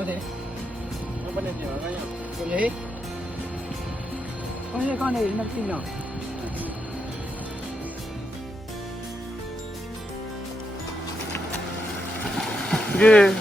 Nó thế. Nó bên này thì nó cái nhỉ? Kiểu gì? Con này nó tin nào? 예.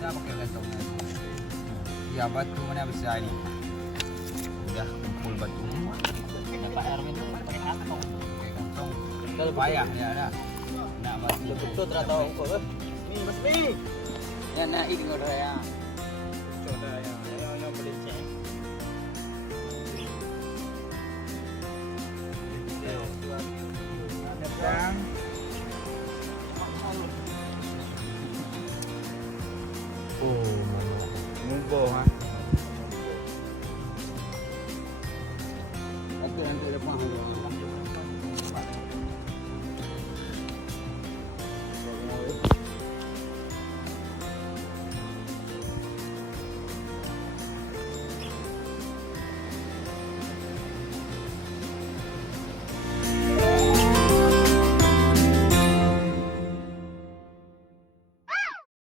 Saya pakai gantung. Ya batu mana besar ni? Dah kumpul batu semua. Dapat air minum pakai kantong. Pakai kantong. Kalau payah dia dah. Nak batu betul tak tahu kau ke? Ni Mas Mi. Ya nak ikut dia. Coba yang boleh cek. Datang. 오, Mumbo ha.